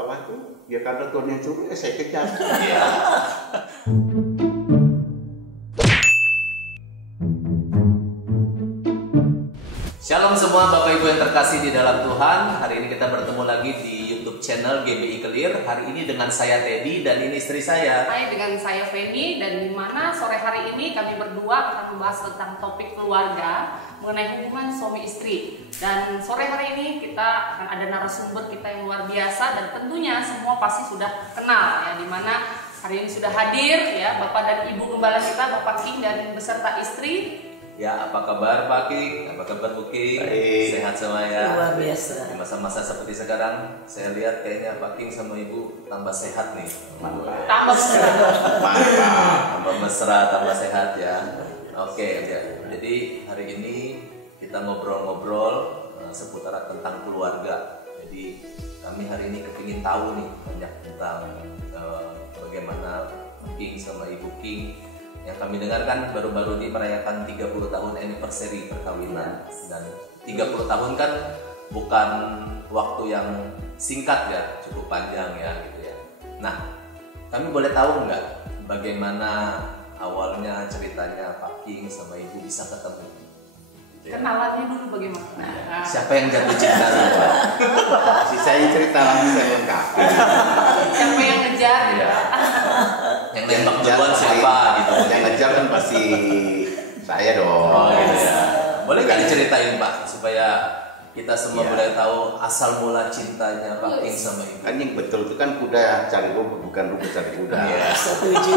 Setelah itu ya karena Tuhan yang suruh saya kejar. Iya. Shalom semua Bapak Ibu yang terkasih di dalam Tuhan. Hari ini kita bertemu lagi di YouTube channel GBI Clear. Hari ini dengan saya Teddy dan ini istri saya. Hai, dengan saya Feni, dan di mana sore hari ini kami berdua akan membahas tentang topik keluarga mengenai hubungan suami istri. Dan sore hari ini kita akan ada narasumber kita yang luar biasa dan tentunya semua pasti sudah kenal ya, di mana hari ini sudah hadir ya Bapak dan Ibu Gembala kita, Bapak King dan beserta istri. Ya, apa kabar Pak King? Apa kabar Bu King? Sehat semua ya? Luar biasa. Di masa-masa seperti sekarang, saya lihat kayaknya Pak King sama Ibu tambah sehat nih. Mantap. Tambah mesra. Tambah mesra, tambah sehat ya. Oke, ya. Jadi hari ini kita ngobrol-ngobrol seputar tentang keluarga. Jadi kami hari ini kepingin tahu nih banyak tentang bagaimana King sama Ibu King. Yang kami dengarkan baru-baru ini merayakan 30 tahun anniversary perkawinan. Dan 30 tahun kan bukan waktu yang singkat ya, cukup panjang ya gitu ya. Nah, kami boleh tahu nggak bagaimana awalnya ceritanya Pak King sama Ibu bisa ketemu? Gitu ya. Kenalannya dulu bagaimana? Nah, Siapa yang jatuh cinta dulu Pak? Sisanya cerita langsung saya lengkapi. siapa yang ngejar? Iya. Yang nembak duluan siapa gitu? Yang ngejar kan pasti saya dong. Oh gitu ya. Boleh nggak diceritain Pak supaya kita semua Iya. boleh tahu asal mula cintanya Pak King sama Ibu? Kan yang betul itu kan kuda cari rumput, bukan rumput cari kuda. Iya. Setuju.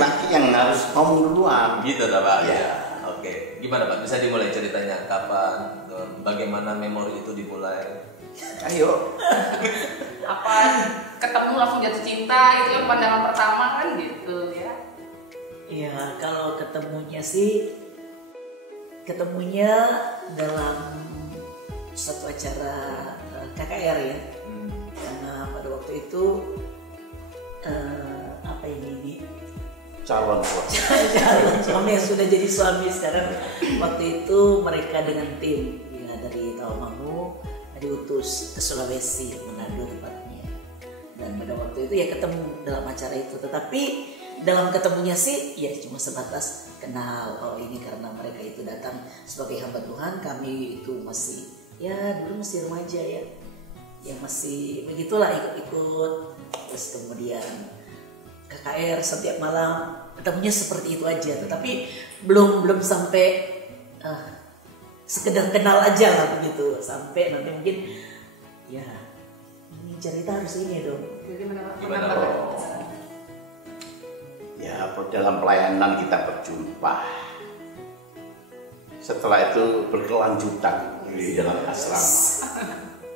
Laki yang harus ngomong duluan. Gitu lah Pak. Iya. Ya. Oke. Gimana Pak? Bisa dimulai ceritanya kapan? Bagaimana memori itu dimulai? Ayo. Apa ketemu langsung jatuh cinta gitu ya, pandangan pertama kan gitu ya. Ya, kalau ketemunya sih dalam satu acara KKR ya. Karena pada waktu itu apa ini Calon suami. suami yang sudah jadi suami sekarang, waktu itu mereka dengan tim ya, dari Tawangmangu diutus ke Sulawesi, Manado tepatnya. Dan pada waktu itu ya ketemu dalam acara itu. Tetapi dalam ketemunya sih ya cuma sebatas kenal. Oh ini karena mereka itu datang sebagai hamba Tuhan, kami itu masih ya dulu masih remaja ya. Yang masih begitulah ikut-ikut. Terus kemudian KKR setiap malam ketemunya seperti itu aja. Tetapi belum sampai sekedar kenal aja lah begitu, sampai nanti mungkin ya ini cerita harus ini dong. Jadi Gimana Pak? Ya, dalam pelayanan kita berjumpa. Setelah itu berkelanjutan di dalam asrama.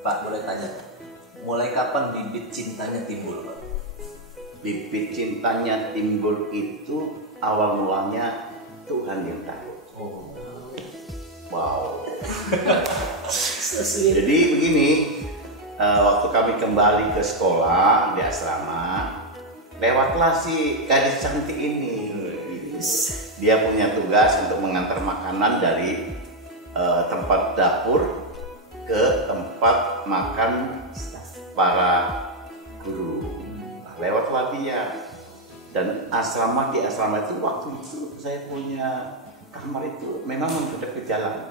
Pak boleh tanya, mulai kapan bibit cintanya timbul Pak? Bibit cintanya timbul itu awal mulanya Tuhan yang tahu. Oh. Wow. So sweet. Jadi begini, waktu kami kembali ke sekolah di asrama, lewatlah si gadis cantik ini. Dia punya tugas untuk mengantar makanan dari tempat dapur ke tempat makan para guru. Nah, lewatlah dia. Dan di asrama itu waktu itu saya punya kamar itu memang menghadap ke jalan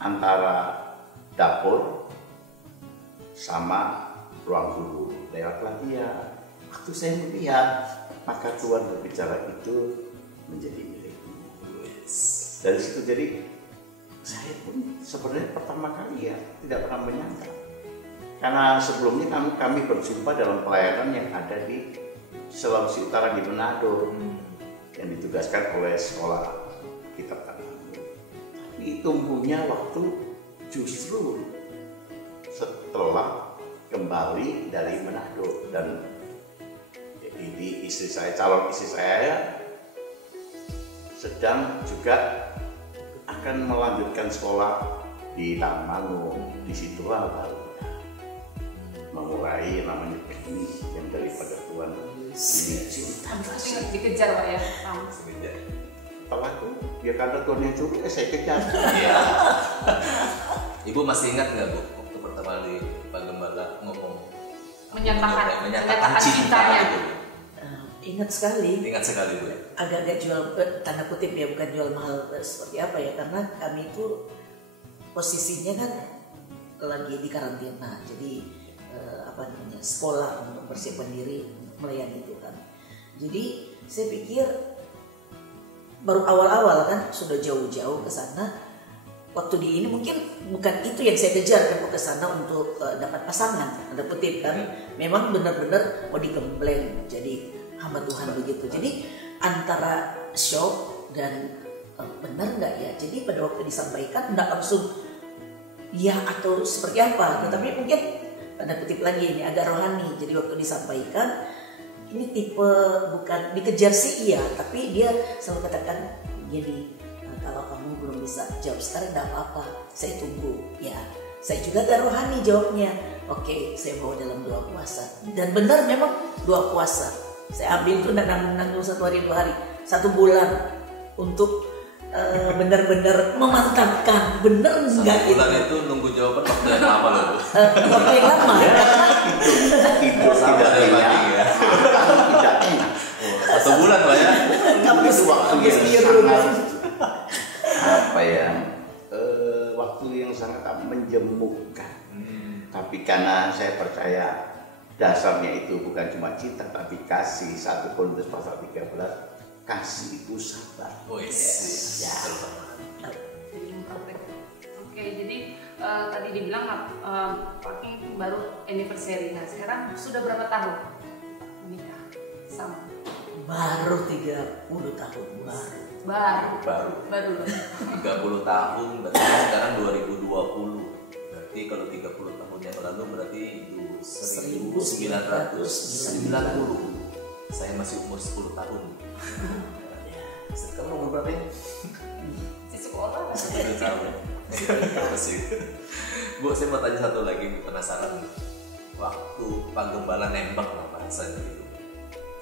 antara dapur sama ruang guru. Lewatlah dia. Waktu saya melihat, maka Tuhan berbicara itu menjadi milikmu. Dari situ jadi saya pun sebenarnya pertama kali ya tidak pernah menyangka. Karena sebelumnya kami berjumpa dalam pelayanan yang ada di Sulawesi Utara di Manado yang ditugaskan oleh sekolah kita Tawangmangu. Tapi tumbuhnya waktu justru setelah kembali dari Manado. Dan jadi calon istri saya sedang juga akan melanjutkan sekolah di Tawangmangu. Di situlah baru memulai namanya teknis yang daripada Tuhan ini cinta kasih. Dikejar Pak ya. Setelah itu ya karena Tuhan yang suruh saya kejar. Ibu masih ingat nggak Bu waktu pertama kali Pak Gembala ngomong menyatakan cintanya itu. Ingat sekali. Ingat sekali Bu. Agak-agak jual tanda kutip ya, bukan jual mahal seperti apa ya, karena kami itu posisinya kan lagi di karantina, jadi sekolah untuk mempersiapkan diri untuk melayani Tuhan. Jadi saya pikir baru awal-awal kan sudah jauh-jauh ke sana. Waktu di ini mungkin bukan itu yang saya kejar kan, ke sana untuk dapat pasangan, tanda kutip kan. Memang benar-benar mau digembleng jadi hamba Tuhan begitu. Jadi antara shock dan benar nggak ya. Jadi pada waktu disampaikan nggak langsung ya atau seperti apa, tetapi mungkin tanda kutip lagi ini agak rohani. Jadi waktu disampaikan ini tipe bukan dikejar sih iya, tapi dia selalu katakan gini, kalau kamu belum bisa jawab sekarang tidak apa-apa, saya tunggu. Ya, saya juga agak rohani jawabnya. Oke, saya bawa dalam 2 puasa. Dan benar memang 2 puasa. Saya ambil itu nanggung 1 hari 2 hari, 1 bulan untuk benar-benar memantapkan benar enggak itu. 1 bulan itu nunggu jawaban waktu yang lama loh. Waktu yang lama karena tidur tidak enak ya. Tidak enak. 1 bulan Pak ya. Kamu itu waktu yang sangat apa ya? Waktu yang sangat menjemukkan. Tapi karena saya percaya dasarnya itu bukan cuma cinta tapi kasih. 1 Korintus pasal 13, kasih itu sabar. Oh yes. Ya. Oke, jadi tadi dibilang Pak King baru anniversary. Nah, sekarang sudah berapa tahun menikah sama? Baru 30 tahun Baru 30 tahun, berarti sekarang 2020. Berarti kalau 30 tahun yang lalu berarti 1990. Saya masih umur 10 tahun. Kamu umur berapa ya? Di sekolah. 10 tahun. Bu, saya mau tanya satu lagi, penasaran. Waktu Pak Gembala nembak bahasanya gitu,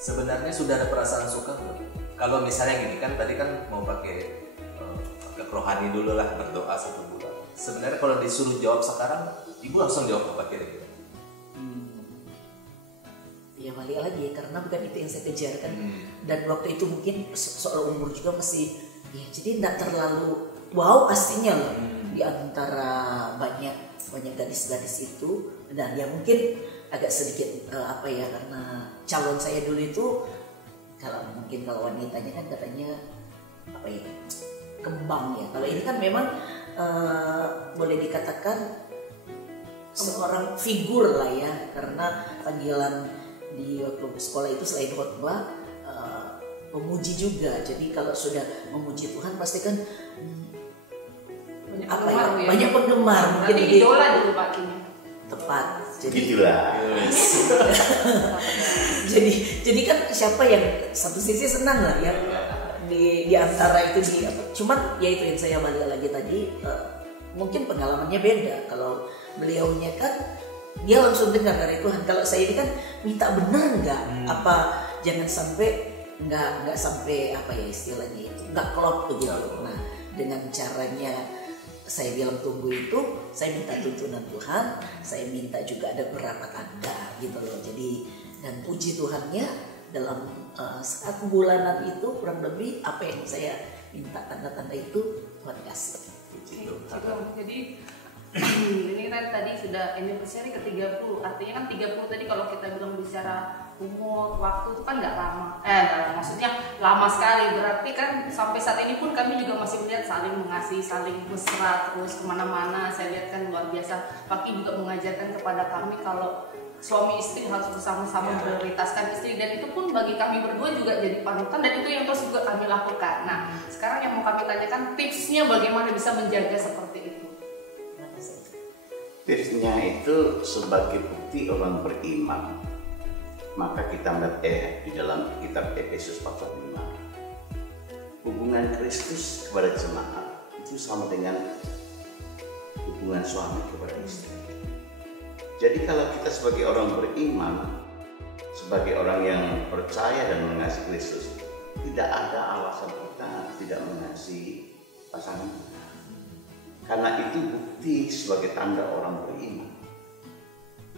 sebenarnya sudah ada perasaan suka nggak? Kalau misalnya gini kan, tadi kan mau pakai rohani dulu lah, berdoa 1 bulan. Sebenarnya kalau disuruh jawab sekarang, ibu langsung jawab apa kira-kira? Ya balik lagi karena bukan itu yang saya kejar kan. Dan waktu itu mungkin soal umur juga masih ya, jadi tidak terlalu wow pastinya loh. Di antara banyak gadis-gadis itu, dan ya mungkin agak sedikit karena calon saya dulu itu kalau wanitanya kan katanya kembang ya. Kalau ini kan memang boleh dikatakan seorang figur lah ya, karena panggilan di waktu sekolah itu selain khotbah memuji juga. Jadi kalau sudah memuji Tuhan pasti kan banyak penggemar mungkin di idola dulu Pak King. Tepat. Jadi gitulah. jadi kan siapa yang satu sisi senang lah ya di antara itu cuman ya itu yang saya balik lagi tadi, mungkin pengalamannya beda. Kalau beliaunya kan dia langsung dengar dari Tuhan. Kalau saya ini kan minta benar nggak, apa jangan sampai nggak sampai istilahnya itu nggak klop begitu. Nah dengan caranya saya bilang tunggu itu, saya minta tuntunan Tuhan, saya minta juga ada berapat Anda gitu loh. Jadi dan puji Tuhannya dalam 1 bulanan itu kurang lebih apa yang saya minta, tanda-tanda itu Tuhan kasih. Jadi ini kan tadi sudah anniversary ke-30, artinya kan 30 tadi kalau kita bilang bicara umur, waktu itu kan nggak lama, maksudnya lama sekali. Berarti kan sampai saat ini pun kami juga masih melihat saling mengasihi, saling mesra terus kemana-mana. Saya lihat kan luar biasa. Pak King juga mengajarkan kepada kami kalau suami istri harus bersama-sama memprioritaskan istri, dan itu pun bagi kami berdua juga jadi panutan, dan itu yang terus juga kami lakukan. Nah sekarang yang mau kami tanyakan tipsnya bagaimana bisa menjaga seperti itu. Tipsnya itu sebagai bukti orang beriman, maka kita melihat di dalam kitab Efesus pasal 5, hubungan Kristus kepada jemaat itu sama dengan hubungan suami kepada istri. Jadi kalau kita sebagai orang beriman, sebagai orang yang percaya dan mengasihi Kristus, tidak ada alasan kita tidak mengasihi pasangan kita. Karena itu bukti sebagai tanda orang beriman.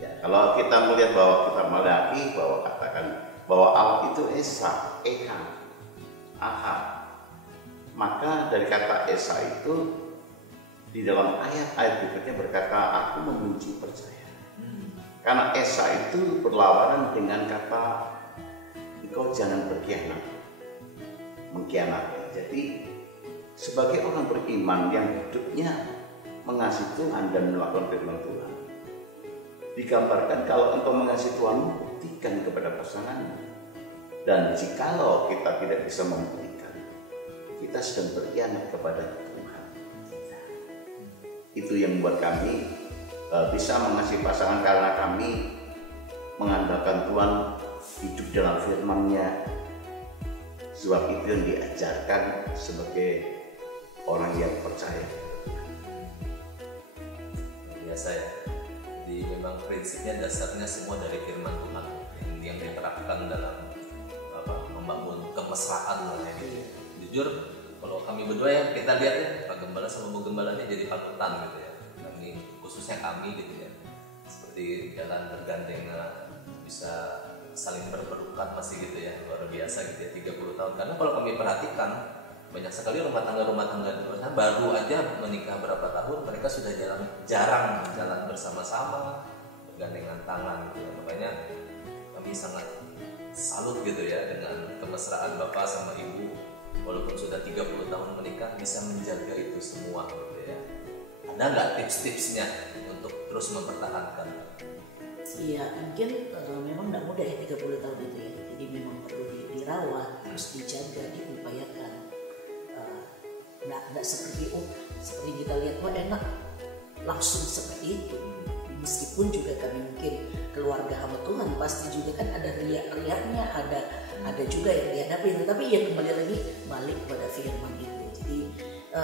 Ya, kalau kita melihat bahwa kita melaki bahwa katakan bahwa Allah itu Esa, Eha, Aha, maka dari kata Esa itu di dalam ayat-ayat berikutnya berkata aku memuji percaya. Karena Esa itu berlawanan dengan kata engkau jangan berkhianat, mengkhianati. Jadi sebagai orang beriman yang hidupnya mengasihi Tuhan dan melakukan firman Tuhan, digambarkan kalau engkau mengasihi Tuhan, buktikan kepada pasanganmu. Dan jikalau kita tidak bisa membuktikan, kita sedang berkhianat kepada Tuhan. Itu yang membuat kami bisa mengasihi pasangan, karena kami mengandalkan Tuhan, hidup dalam firman-Nya. Sebab itu yang diajarkan sebagai orang yang percaya. Biasa ya. Jadi memang prinsipnya dasarnya semua dari firman Tuhan yang diterapkan dalam membangun kemesraan lah ini. Jujur kalau kami berdua ya, kita lihat ya Pak Gembala sama Bu Gembala ini jadi panutan gitu ya. Kami, khususnya kami gitu ya, seperti jalan bergandengan, bisa saling berpelukan masih gitu ya, luar biasa gitu ya, 30 tahun. Karena kalau kami perhatikan banyak sekali rumah tangga di luar sana baru aja menikah berapa tahun mereka sudah jarang jalan bersama-sama bergandengan tangan gitu ya. Makanya kami sangat salut gitu ya dengan kemesraan Bapak sama Ibu, walaupun sudah 30 tahun menikah bisa menjaga itu semua gitu ya. Ada nggak tips-tipsnya untuk terus mempertahankan? Iya, mungkin memang nggak mudah ya 30 tahun itu ya. Jadi memang perlu dirawat, terus dijaga, diupayakan. Nggak seperti seperti kita lihat enak langsung seperti itu. Meskipun juga kami mungkin keluarga hamba Tuhan pasti juga kan ada riak-riaknya, ada juga yang dihadapi. Tapi ya kembali lagi balik pada firman itu. Jadi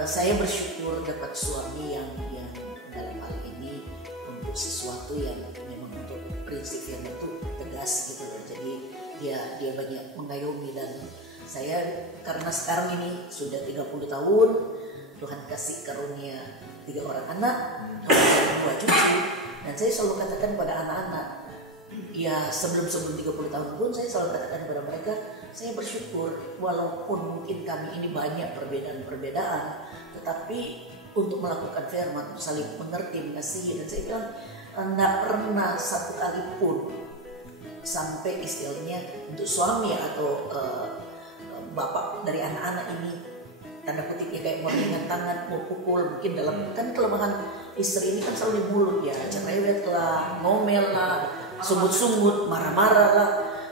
saya bersyukur dapat suami yang dalam hal ini untuk sesuatu yang memang untuk prinsip firman itu tegas gitu loh. Jadi dia banyak mengayomi, dan saya karena sekarang ini sudah 30 tahun Tuhan kasih karunia 3 orang anak, 2 cucu. Dan saya selalu katakan pada anak-anak, ya sebelum 30 tahun pun saya selalu katakan kepada mereka, saya bersyukur walaupun mungkin kami ini banyak perbedaan, tetapi untuk melakukan firman, saling mengerti, mengasihi. Dan saya bilang, tidak pernah satu kali pun sampai istilahnya untuk suami atau bapak dari anak-anak ini tanda kutip ya kayak mau dengan tangan, mau pukul, mungkin dalam kan kelemahan istri ini kan selalu di mulut ya, cerewet lah, ngomel lah, sungut-sungut, marah-marah lah.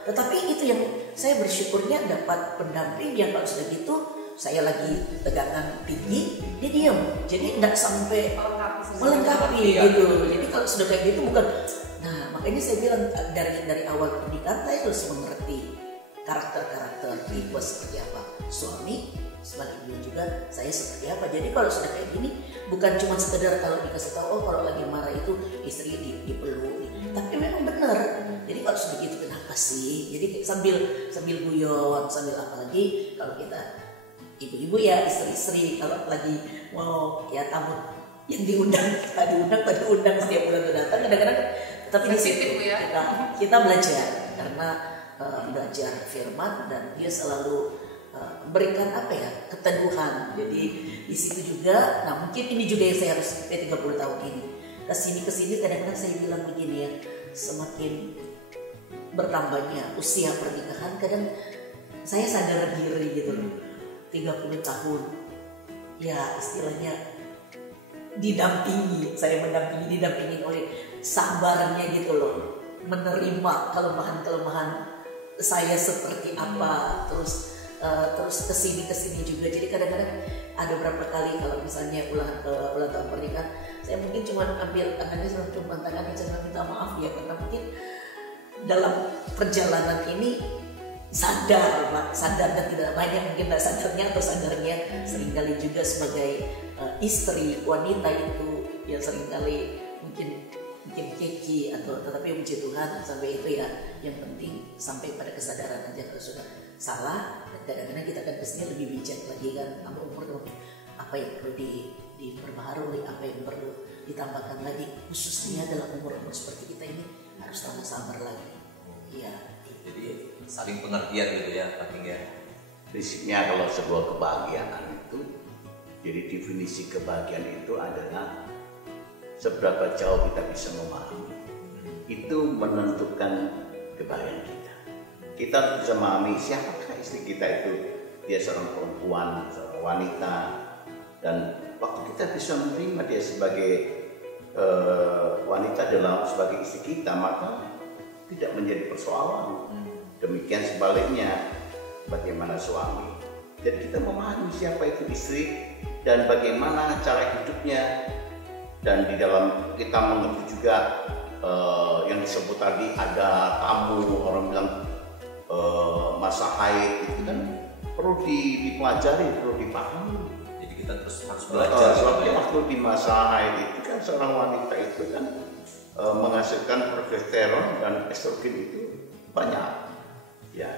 Tetapi itu yang saya bersyukurnya dapat pendamping yang kalau sudah gitu saya lagi tegangan tinggi, dia diam, jadi tidak sampai melengkapi gitu. Jadi kalau sudah kayak gitu bukan. Nah makanya saya bilang dari awal pernikahan saya harus mengerti karakter tipe seperti apa suami, sebaliknya juga saya seperti apa. Jadi kalau sudah kayak gini bukan cuma sekedar kalau dikasih tahu kalau lagi marah itu istri dipeluk, tapi memang benar. Jadi kalau sudah gitu kenapa sih? Jadi sambil guyon, sambil apalagi kalau kita ibu-ibu ya, istri-istri kalau lagi mau ya tamu yang diundang setiap bulan itu datang kadang-kadang, tapi di situ ya. kita belajar karena belajar firman, dan dia selalu berikan keteguhan. Jadi di situ juga, nah mungkin ini juga yang saya harus 30 tahun ini kesini kadang-kadang saya bilang begini ya, semakin bertambahnya usia pernikahan kadang saya sadar diri gitu loh, 30 tahun ya istilahnya didampingi oleh sabarnya gitu loh, menerima kelemahan saya seperti apa, terus kesini juga. Jadi kadang-kadang ada beberapa kali kalau misalnya ulang tahun pernikahan, saya mungkin cuma ambil tangannya, cuma tangannya, saya minta maaf ya, karena mungkin dalam perjalanan ini sadar dan tidak banyak mungkin tidak sadarnya atau sadarnya seringkali juga sebagai istri wanita itu yang seringkali mungkin keki atau tetapi puji Tuhan sampai itu ya, yang penting sampai pada kesadaran aja kalau sudah salah. Kadang-kadang kita akan kesini lebih bijak lagi kan, umur apa yang perlu diperbaharui, apa yang perlu ditambahkan lagi khususnya dalam umur-umur seperti kita ini harus tambah sabar lagi. Iya. Jadi saling pengertian gitu ya Pak King ya. Prinsipnya kalau sebuah kebahagiaan itu, jadi definisi kebahagiaan itu adalah seberapa jauh kita bisa memahami. Itu menentukan kebahagiaan kita. Kita harus bisa memahami siapakah istri kita itu. Dia seorang perempuan, seorang wanita, dan waktu kita bisa menerima dia sebagai wanita dalam sebagai istri kita, maka tidak menjadi persoalan. Demikian sebaliknya, bagaimana suami. Jadi kita memahami siapa itu istri dan bagaimana cara hidupnya, dan di dalam kita mengerti juga yang disebut tadi ada tamu, orang bilang masa haid itu kan perlu dipelajari, perlu dipahami. Jadi kita terus harus belajar. Soalnya waktu di masa haid itu kan seorang wanita itu kan menghasilkan progesteron dan estrogen itu banyak. Ya,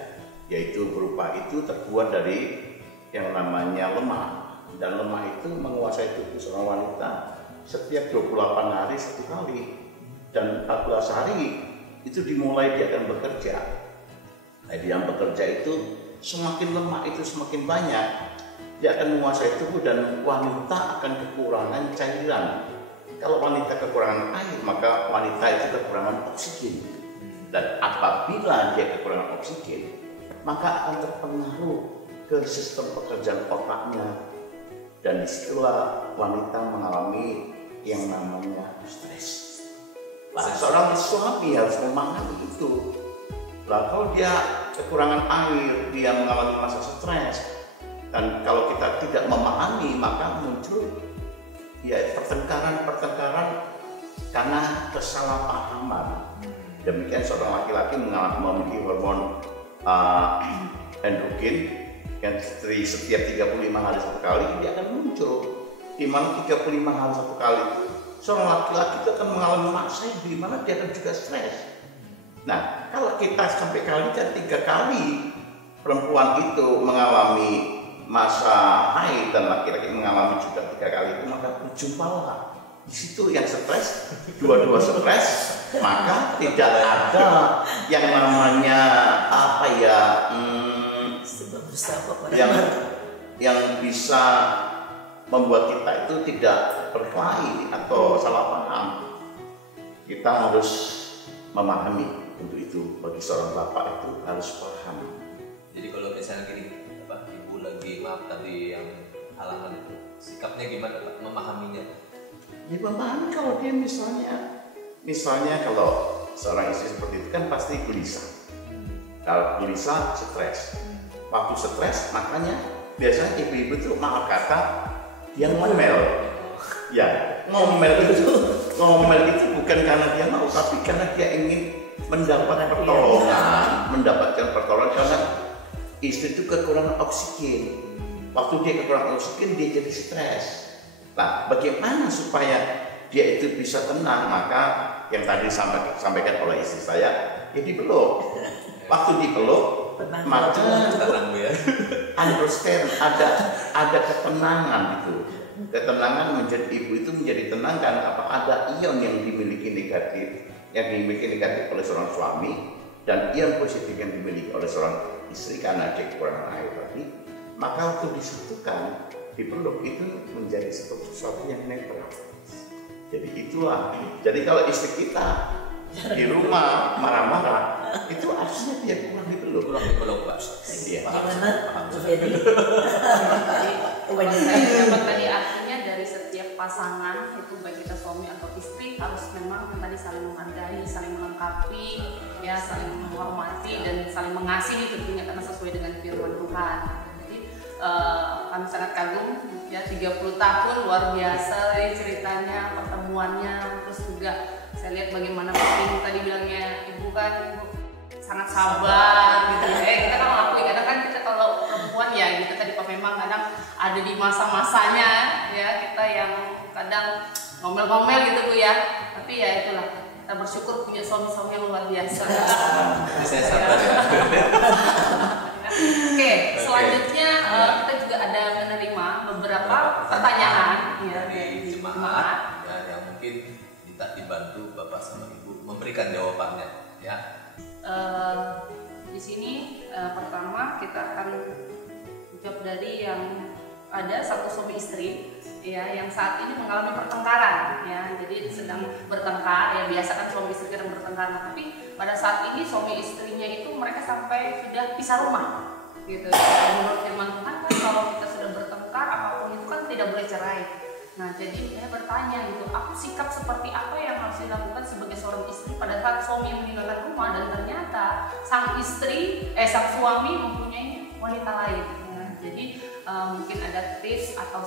yaitu berupa itu terbuat dari yang namanya lemak, dan lemak itu menguasai tubuh seorang wanita setiap 28 hari satu kali, dan 14 hari itu dimulai dia akan bekerja. Nah, dia yang bekerja itu semakin lemak itu semakin banyak, dia akan menguasai tubuh dan wanita akan kekurangan cairan. Kalau wanita kekurangan air, maka wanita itu kekurangan oksigen. Dan apabila dia kekurangan oksigen, maka akan terpengaruh ke sistem pekerjaan otaknya, dan disitulah wanita mengalami yang namanya stres. Nah, seorang suami harus memahami itu. Lah, kalau dia kekurangan air, dia mengalami masa stres, dan kalau kita tidak memahami, maka muncul ya pertengkaran karena kesalahpahaman. Demikian seorang laki-laki memiliki hormon androgen yang setiap 35 hari satu kali dia akan muncul. Di mana 35 hari satu kali itu seorang laki-laki itu akan mengalami masa di mana dia akan juga stres. Nah, kalau kita sampai kalikan 3 kali perempuan itu mengalami masa haid dan laki-laki mengalami juga 3 kali itu, maka berjumpalah di situ yang stres, dua-dua stres, maka tidak ada yang namanya apa ya yang bisa membuat kita itu tidak berkelahi atau salah paham. Kita harus memahami untuk itu. Bagi seorang bapak itu harus paham. Jadi kalau misalnya gini, Pak, ibu lagi maaf tadi yang halangan itu, sikapnya gimana Pak memahaminya? Ya memahami kalau dia misalnya kalau seorang istri seperti itu kan pasti gelisah. Kalau gelisah, stres. Waktu stres, makanya biasanya ibu-ibu tuh maaf kata dia ngomel. Ya, ngomel itu bukan karena dia mau, tapi karena dia ingin mendapatkan pertolongan karena istri itu kekurangan oksigen. Waktu dia kekurangan oksigen, dia jadi stres. Nah, bagaimana supaya dia itu bisa tenang? Maka yang tadi sampaikan oleh istri saya, ya dipeluk. Waktu dipeluk, maka understand ada ketenangan itu. Ketenangan menjadi ibu itu menjadi tenang karena apa? Ada ion yang dimiliki negatif oleh seorang suami dan ion positif yang dimiliki oleh seorang istri karena dia kekurangan air tadi. Maka waktu disatukan, dipeluk itu menjadi sesuatu yang netral. Jadi itulah. Jadi kalau istri kita di rumah marah-marah, itu artinya dia kurang dipeluk. Pak. Iya. Gimana? Jadi saya dapat tadi artinya dari setiap pasangan itu baik kita suami atau istri harus memang tadi saling menghargai, saling melengkapi, ya saling menghormati dan saling mengasihi tentunya karena sesuai dengan firman Tuhan. Jadi kami sangat kagum ya 30 tahun luar biasa ya, ceritanya, pertemuannya, terus juga saya lihat bagaimana Pak tadi bilangnya ibu kan sangat sabar gitu ya. Kita kan ngelakuin kadang kan kita kalau perempuan ya gitu tadi Pak memang kadang ada di masa-masanya ya kita yang kadang ngomel-ngomel gitu Bu ya. Tapi ya itulah kita bersyukur punya suami-suami yang luar biasa. Saya sabar ya. Oke, selanjutnya kita juga ada menerima beberapa pertanyaan ya, dari jemaat ya, yang mungkin Bapak sama Ibu memberikan jawabannya ya. Di sini pertama kita akan jawab dari yang ada satu suami istri ya yang saat ini mengalami pertengkaran ya, jadi sedang bertengkar ya, biasa kan suami istri sedang bertengkar, nah, tapi pada saat ini suami istrinya itu mereka sampai sudah pisah rumah gitu. Menurut firman Tuhan kan kalau kita sudah bertengkar apapun itu kan tidak boleh cerai. Nah jadi saya bertanya gitu, aku sikap seperti apa yang harus dilakukan sebagai seorang istri pada saat suami meninggalkan rumah dan ternyata sang suami mempunyai wanita lain. Nah, jadi mungkin ada tips atau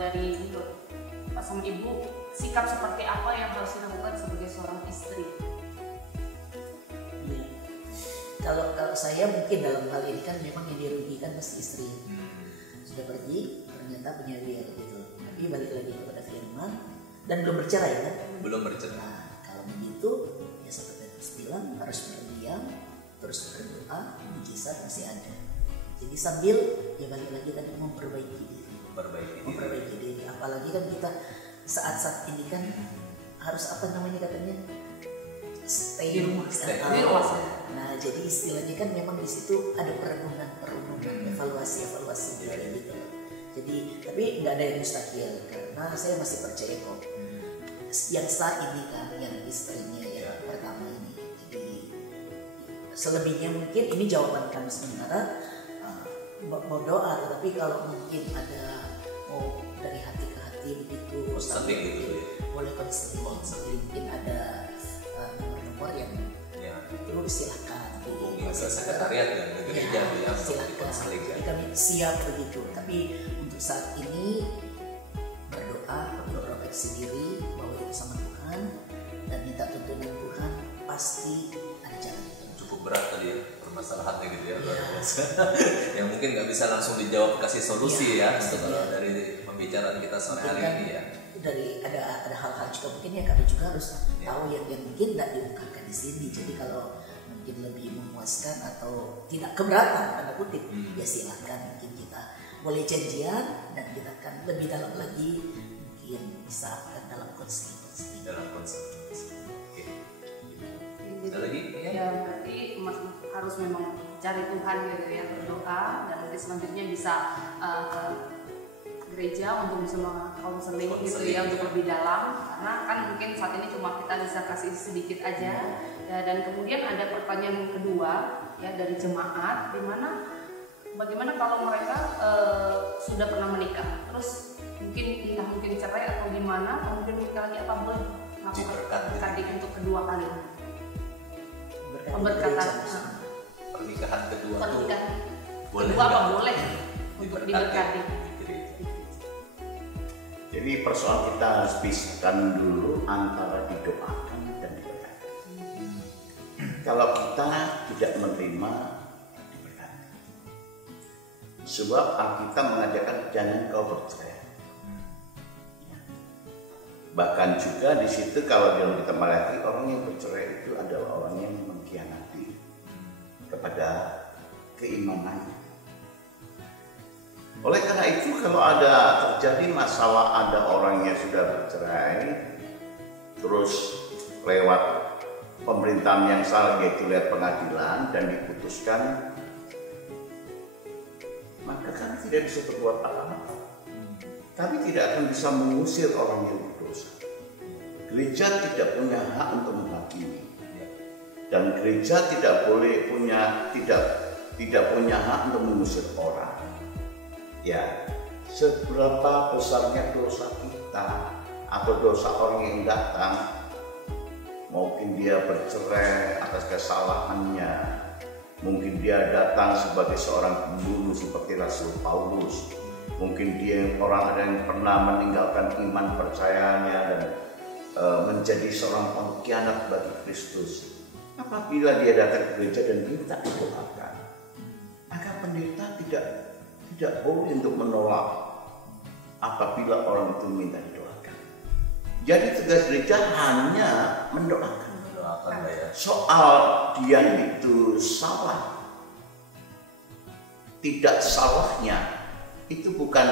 dari Pak sama Ibu, sikap seperti apa yang harus dilakukan sebagai seorang istri? Ya. Kalau saya mungkin dalam hal ini kan memang yang dirugikan pasti istri. Sudah pergi ternyata punya dia gitu. Tapi balik lagi kepada firman dan belum bercerai kan? Belum bercerai. Nah, kalau begitu ya seperti yang bilang harus berdiam, terus berdoa, mujizat masih ada. Jadi sambil ya balik lagi tadi memperbaiki diri. Memperbaiki diri. Apalagi kan kita saat ini kan harus apa namanya katanya stay di rumah. Nah jadi istilahnya kan memang di situ ada perenungan, evaluasi gitu. Jadi tapi nggak ada yang mustahil karena saya masih percaya kok. Yang saat ini kan yang istrinya yang pertama ini. Jadi selebihnya mungkin ini jawaban kami sementara. Berdoa, tetapi kalau mungkin ada dari hati ke hati begitu boleh konseling, mungkin ada nomor yang itu silahkan hubungi ke sekretariat dan gereja ya, silahkan. Jadi kami siap begitu, tapi untuk saat ini berdoa, introspeksi diri, bawa itu sama Tuhan dan minta tuntunan Tuhan, pasti ada jalan itu. Cukup berat tadi ya permasalahannya gitu ya, yang mungkin nggak bisa langsung dijawab kasih solusi untuk dari pembicaraan kita sore hari ini ya. Dari ada hal-hal juga mungkin ya kami juga harus tahu yang mungkin tidak diungkapkan di sini. Jadi kalau mungkin lebih memuaskan atau tidak keberatan tanda kutip ya silakan, mungkin kita boleh janjian dan kita akan lebih dalam lagi, mungkin bisa dalam konseling. Ada lagi? Ya berarti harus memang cari Tuhan gitu ya, berdoa dan nanti selanjutnya bisa ke gereja untuk bisa konseling gitu ya, untuk lebih dalam, karena kan mungkin saat ini cuma kita bisa kasih sedikit aja ya. Dan kemudian ada pertanyaan kedua ya dari jemaat, bagaimana kalau mereka sudah pernah menikah terus mungkin cerai atau gimana, kemudian menikah lagi, apa boleh melakukan berkati untuk kedua kali? Pemberkatan pernikahan kedua boleh apa boleh untuk diberkati? Jadi persoalan kita harus pisahkan dulu antara didoakan dan diberkati. Kalau kita tidak menerima, diberkati. Sebab Alkitab mengajarkan jangan kau bercerai. Bahkan juga di situ kalau dalam kitab Malaki, orang yang bercerai itu adalah orang yang mengkhianati kepada keimanannya. Oleh karena itu kalau ada terjadi masalah, ada orang yang sudah bercerai terus lewat pemerintahan yang salah, yaitu lewat pengadilan dan diputuskan, maka kami tidak bisa berbuat apa-apa. Kami tidak akan bisa mengusir orang yang berdosa. Gereja tidak punya hak untuk menghakimi, dan gereja tidak punya hak untuk mengusir orang. Ya, seberapa besarnya dosa kita atau dosa orang yang datang, mungkin dia bercerai atas kesalahannya, mungkin dia datang sebagai seorang pembunuh seperti Rasul Paulus, mungkin dia ada yang pernah meninggalkan iman percayanya dan menjadi seorang pengkhianat bagi Kristus. Apabila dia datang ke gereja dan minta didoakan, maka pendeta tidak boleh untuk menolak apabila orang itu minta didoakan. Jadi tugas gereja hanya mendoakan. Soal dia itu salah, tidak salahnya itu bukan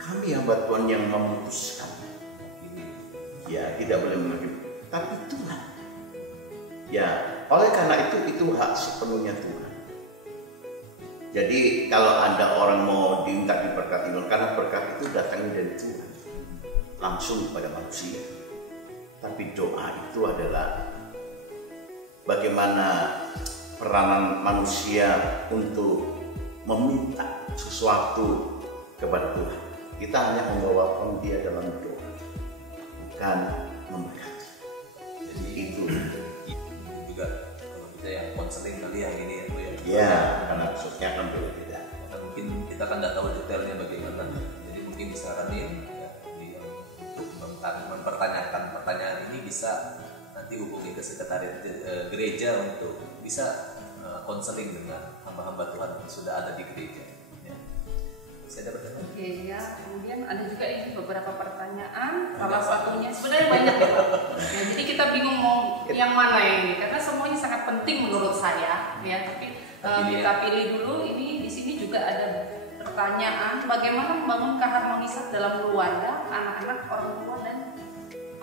kami hamba Tuhan yang memutuskan. Ya, tidak boleh memutuskan. tapi Tuhan. Ya, oleh karena itu hak sepenuhnya Tuhan. Jadi kalau ada orang mau diminta diberkati, karena berkat itu datangnya dari Tuhan, langsung kepada manusia. Tapi doa itu adalah bagaimana peranan manusia untuk meminta sesuatu kepada Tuhan. Kita hanya membawakan dia dalam doa, bukan memberkati. Jadi Itu juga kalau kita yang konseling kali yang ini ya Bu ya. ya, karena maksudnya kan berbeda. Karena mungkin kita kan nggak tahu detailnya bagaimana. Jadi mungkin disaranin ya, untuk mempertanyakan pertanyaan ini bisa nanti hubungi ke sekretariat gereja untuk bisa konseling dengan hamba-hamba Tuhan yang sudah ada di gereja. Ya. Bisa ada pertanyaan? Oke ya, kemudian ada juga ini beberapa pertanyaan. Salah satunya sebenarnya banyak ya, Pak. Ya, jadi kita bingung mau yang mana ini, karena semuanya sangat penting menurut saya. Ya, tapi kita pilih dulu. Ini di sini juga ada pertanyaan, bagaimana membangun keharmonisan dalam keluarga, anak-anak, orang tua dan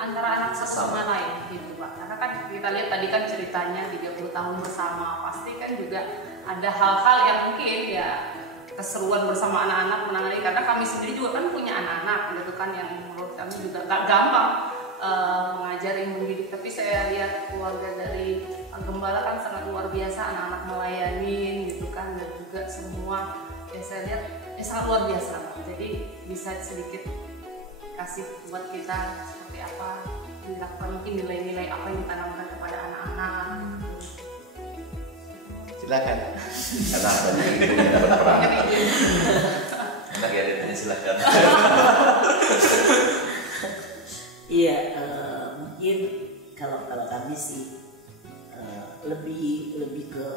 antara anak satu sama lain, gitu Pak. Karena kan kita lihat tadi kan ceritanya 30 tahun bersama, pasti kan juga ada hal-hal yang mungkin ya keseruan bersama anak-anak menangani, karena kami sendiri juga kan punya anak-anak gitu kan, yang menurut kami juga gak gampang mengajari, mendidik. Tapi saya lihat keluarga dari Gembala kan sangat luar biasa, anak-anak melayanin gitu kan, dan juga semua ya saya lihat sangat luar biasa. Jadi bisa sedikit kasih buat kita seperti apa dilakukan, mungkin nilai-nilai apa yang ditanamkan kepada anak-anak. Silakan. Karena banyak ibu yang berperan. Enak ya, Dedenya silakan. Iya, mungkin kalau kami sih lebih ke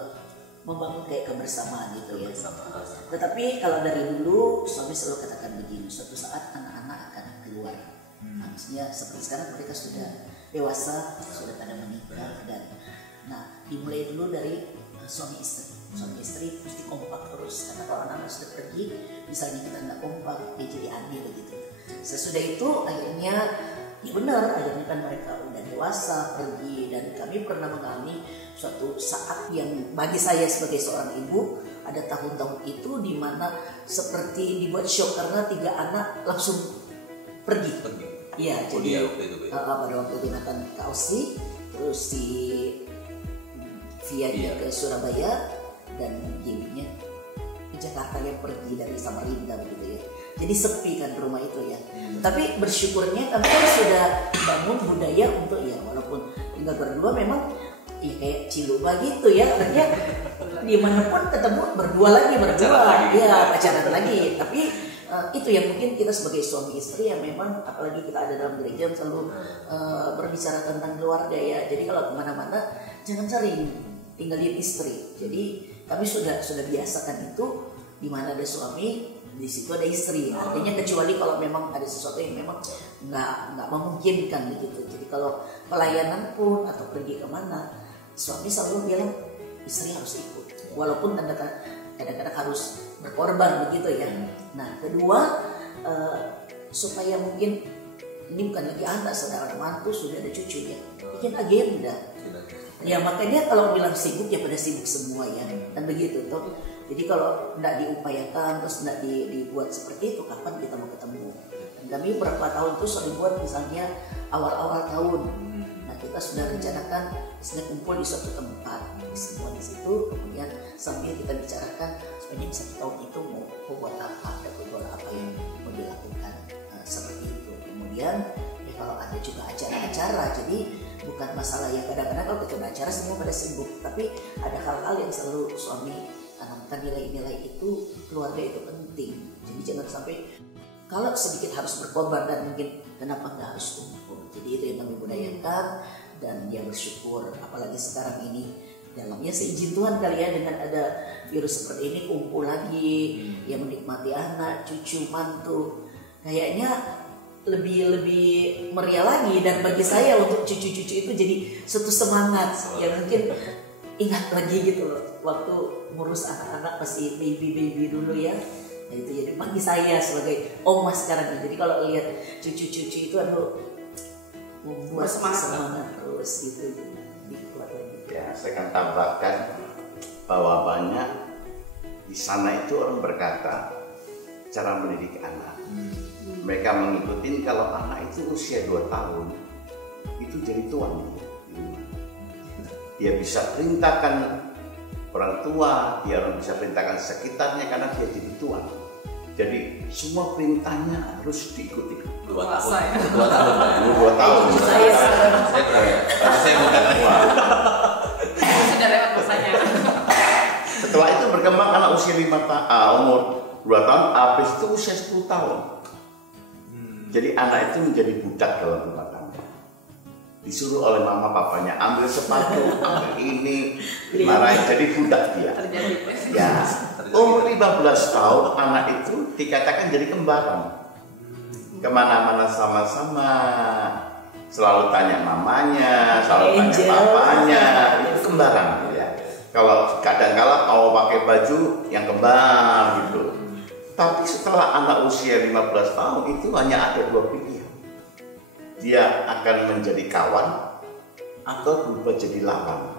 membangun kayak kebersamaan gitu ya. Tetapi kalau dari dulu suami selalu katakan begini, suatu saat anak-anak akan keluar. Maksudnya seperti sekarang mereka sudah dewasa, sudah pada menikah, dan dimulai dulu dari suami istri mesti kompak terus, karena kalau anak-anak sudah pergi, misalnya kita nggak kompak, dia jadi adil gitu. Sesudah itu akhirnya ya benar, akhirnya kan mereka udah dewasa pergi, dan kami pernah mengalami suatu saat yang bagi saya sebagai seorang ibu, ada tahun-tahun itu di mana seperti dibuat shock karena 3 anak langsung pergi. Iya, jadi pada waktu itu Nathan ke Aussie, terus si Via ke Surabaya, dan Jimmy-nya ke Jakarta, yang pergi dari Samarinda begitu ya. Jadi sepi kan rumah itu ya. Tapi bersyukurnya kami kan sudah bangun budaya untuk ya walaupun tinggal berdua, memang ya kayak Ciluba gitu ya, artinya dimanapun ketemu berdua lagi ya pacaran lagi. Tapi itu yang mungkin kita sebagai suami istri yang memang, apalagi kita ada dalam gereja, selalu berbicara tentang keluarga ya. Jadi kalau kemana-mana jangan sering tinggalin istri. Jadi kami sudah biasakan itu, di mana ada suami di situ ada istri. Artinya kecuali kalau memang ada sesuatu yang memang nggak memungkinkan begitu. Jadi kalau pelayanan pun atau pergi kemana, suami selalu bilang istri harus ikut, walaupun kadang-kadang harus berkorban begitu ya. Nah kedua, supaya mungkin ini bukan lagi anak, saudara mantu, sudah ada cucu ya, bikin agenda. Ya makanya kalau bilang sibuk ya pada sibuk semua ya, dan begitu toh. Jadi kalau tidak diupayakan, terus tidak dibuat seperti itu, kapan kita mau ketemu? Dan kami beberapa tahun itu sering buat, misalnya awal-awal tahun. Nah kita sudah rencanakan, sudah kumpul di suatu tempat, semua di situ, kemudian sambil kita bicarakan sebenarnya 1 tahun itu mau buat apa, ada tujuan apa yang mau dilakukan, seperti itu. Kemudian ya kalau ada juga acara-acara, jadi bukan masalah ya, kadang-kadang kalau kita acara semua pada sibuk, tapi ada hal-hal yang selalu suami tanamkan, nilai-nilai itu, keluarga itu penting. Jadi jangan sampai kalau sedikit harus berkorban, dan mungkin kenapa nggak harus kumpul. Jadi itu yang kami budayakan, dan dia bersyukur apalagi sekarang ini dalamnya seizin Tuhan kali ya, dengan ada virus seperti ini kumpul lagi, yang menikmati anak, cucu, mantu, kayaknya lebih meriah lagi. Dan bagi saya untuk cucu-cucu itu jadi suatu semangat yang mungkin ingat lagi gitu loh, waktu ngurus anak-anak masih baby dulu ya. Nah, itu jadi bagi saya sebagai oma sekarang, jadi kalau lihat cucu-cucu itu membuat Bersemangat. semangat terus gitu di keluarga. Ya, saya akan tambahkan bahwa banyak di sana itu orang berkata cara mendidik anak. Mereka mengikuti kalau anak itu usia 2 tahun itu jadi tuan. Dia bisa perintahkan orang tua, dia bisa perintahkan sekitarnya karena dia jadi tuan. Jadi semua perintahnya harus diikuti. 2 tahun. Puasa ya. 2 tahun. 2 tahun. Saya Saya tahu ya. Tapi saya bukan Sudah lewat masanya. Setelah itu berkembang anak usia umur 2 tahun, habis itu usia 10 tahun. Jadi anak itu menjadi budak dalam rumah tangga. Disuruh oleh mama papanya ambil sepatu, ambil ini, marahin, jadi budak dia. Terjadi. Ya, umur 15 tahun anak itu dikatakan jadi kembaran. Kemana-mana sama-sama, selalu tanya mamanya, selalu tanya papanya, itu kembaran ya. Kalau kadang-kala mau pakai baju yang kembar gitu. Tapi setelah anak usia 15 tahun itu hanya ada 2 pilihan. Dia akan menjadi kawan atau berubah jadi lawan.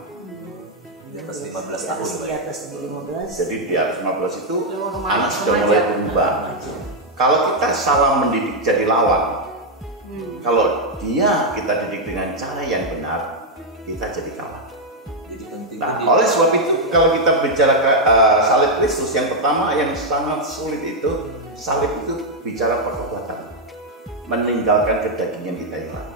di atas 15 tahun. Di atas 15. Jadi di atas 15 itu Remaja. anak sudah mulai berubah. Kalau kita salah mendidik jadi lawan, kalau dia kita didik dengan cara yang benar, kita jadi kawan. Jadi penting. Nah, oleh sebab itu kalau kita bicara salib Kristus, yang pertama yang sangat sulit itu salib itu bicara perbuatan, meninggalkan kedagingan kita yang lama.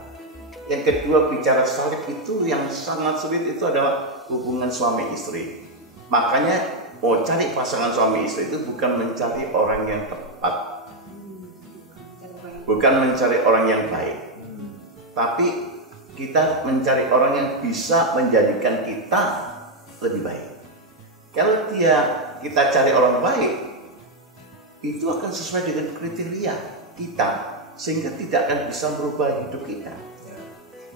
Yang kedua bicara salib itu yang sangat sulit itu adalah hubungan suami istri. Makanya mau cari pasangan suami istri itu bukan mencari orang yang tepat, bukan mencari orang yang baik, tapi kita mencari orang yang bisa menjadikan kita lebih baik. Kalau kita cari orang baik, itu akan sesuai dengan kriteria kita, sehingga tidak akan bisa merubah hidup kita.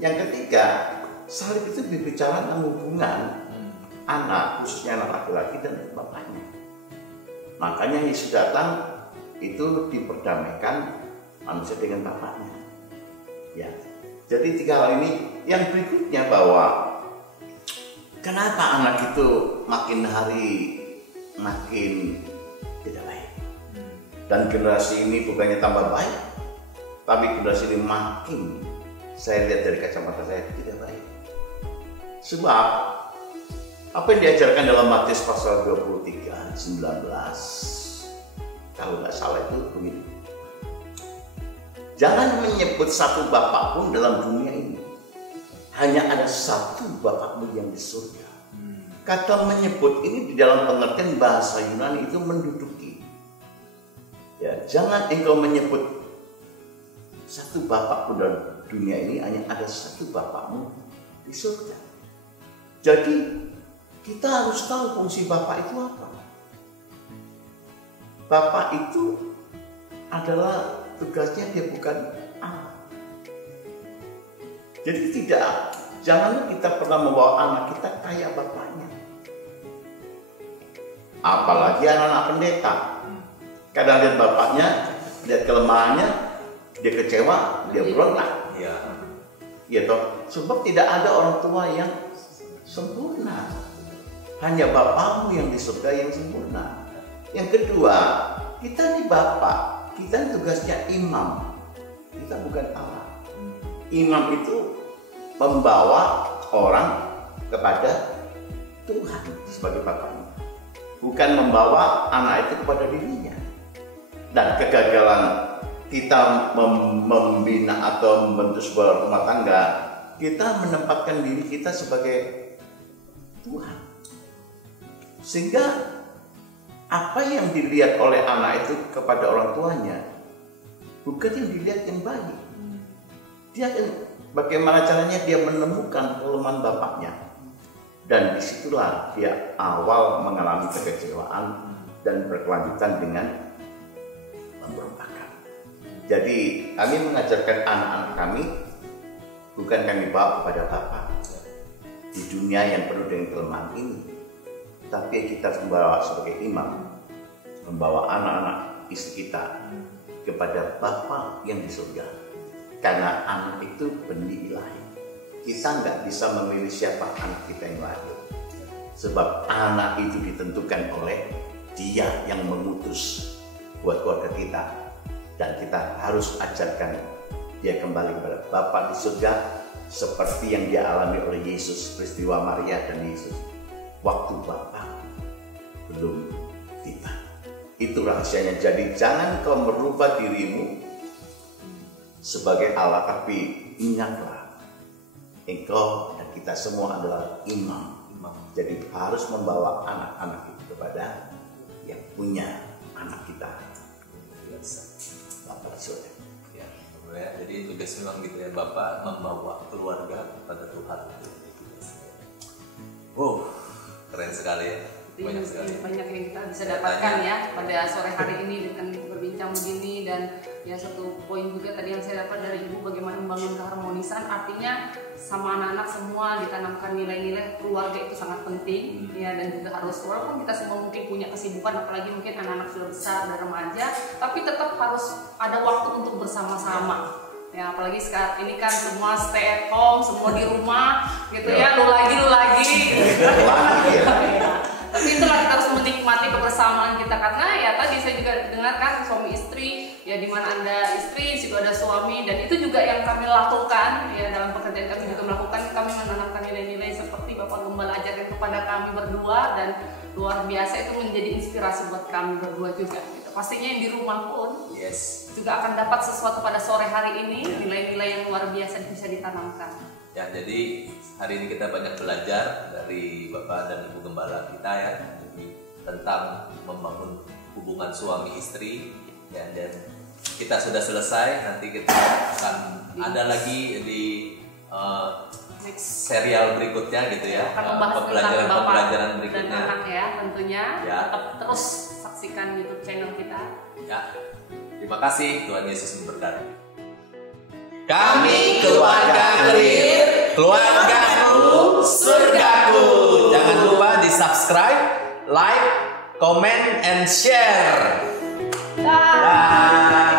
Yang ketiga, salib itu berbicara tentang hubungan anak, khususnya anak laki-laki dan bapaknya. Makanya Yesus datang itu diperdamaikan manusia dengan bapaknya. Ya. Jadi 3 hal ini. Yang berikutnya bahwa kenapa anak itu makin hari makin tidak baik. Dan generasi ini bukannya tambah baik, tapi generasi ini makin, saya lihat dari kacamata saya, tidak baik. Sebab apa yang diajarkan dalam Matius pasal 23, 19, kalau nggak salah itu begini. Jangan menyebut satu bapak pun dalam dunia ini. Hanya ada satu bapakmu yang di surga. Kata menyebut ini di dalam pengertian bahasa Yunani itu menduduki. Ya, jangan engkau menyebut satu bapak pun dalam dunia ini, hanya ada satu bapakmu di surga. Jadi kita harus tahu fungsi bapak itu apa. Bapak itu adalah tugasnya dia bukan Allah. Jadi janganlah kita pernah membawa anak kita kayak bapaknya. Apalagi anak-anak pendeta. Kadang lihat bapaknya, lihat kelemahannya, dia kecewa, dia berontak. Iya. Ya toh, sebab tidak ada orang tua yang sempurna. Hanya bapakmu yang di surga yang sempurna. Yang kedua, kita ini bapak, kita tugasnya imam. Kita bukan Allah. Imam itu membawa orang kepada Tuhan sebagai bapaknya, bukan membawa anak itu kepada dirinya. Dan kegagalan kita membina atau membentuk sebuah rumah tangga, kita menempatkan diri kita sebagai Tuhan, sehingga apa yang dilihat oleh anak itu kepada orang tuanya bukan yang dilihat yang baik. Dia akan bagaimana caranya dia menemukan kelemahan bapaknya, dan disitulah dia awal mengalami kekecewaan dan berkelanjutan dengan pemberontakan. Jadi kami mengajarkan anak-anak kami bukan kami bawa kepada bapak di dunia yang penuh dengan kelemahan ini, tapi kita membawa sebagai imam, membawa anak-anak istri kita kepada Bapa yang di surga. Karena anak itu benih ilahi. Kita nggak bisa memilih siapa anak kita yang lahir. Sebab anak itu ditentukan oleh Dia yang mengutus buat keluarga kita. Dan kita harus ajarkan dia kembali kepada Bapa di surga seperti yang dia alami oleh Yesus, peristiwa Maria dan Yesus. Waktu Bapa belum tiba. Itu rahasianya. Jadi jangan kau merubah dirimu sebagai Allah, tapi ingatlah engkau dan kita semua adalah imam. Jadi harus membawa anak-anak itu kepada yang punya anak kita. Bapak surga. Ya, jadi tugas memang gitu ya, Bapak membawa keluarga kepada Tuhan. Keren sekali ya. Banyak yang kita bisa dapatkan ya pada sore hari ini dengan berbincang begini. Dan ya satu poin juga tadi yang saya dapat dari Ibu, bagaimana membangun keharmonisan. Artinya sama anak-anak semua ditanamkan nilai-nilai keluarga itu sangat penting ya, dan juga harus, walaupun kita semua mungkin punya kesibukan, apalagi mungkin anak-anak sudah besar dan remaja, tapi tetap harus ada waktu untuk bersama-sama. Ya, apalagi sekarang ini kan semua stay at home, semua di rumah gitu ya, lu lagi. Tapi itulah kita harus menikmati kebersamaan kita, karena ya tadi saya juga dengarkan suami istri ya, di mana Anda istri, situ ada suami, dan itu juga yang kami lakukan ya, dalam pekerjaan kami juga melakukan, kami menanamkan nilai-nilai seperti Bapak Gembala ajarkan kepada kami berdua, dan luar biasa itu menjadi inspirasi buat kami berdua juga gitu. Pastinya yang di rumah pun juga akan dapat sesuatu pada sore hari ini, nilai-nilai yang luar biasa bisa ditanamkan. Ya, jadi hari ini kita banyak belajar dari Bapak dan Ibu Gembala kita ya, tentang membangun hubungan suami istri ya, dan kita sudah selesai. Nanti kita akan ada lagi di serial berikutnya gitu ya, pembelajaran berikutnya dan anak ya, tentunya ya. Tetap terus saksikan YouTube channel kita ya. Terima kasih, Tuhan Yesus memberkati. Kami keluarga Clear, keluargaku, surgaku. Jangan lupa di subscribe, like, comment, and share. Dah.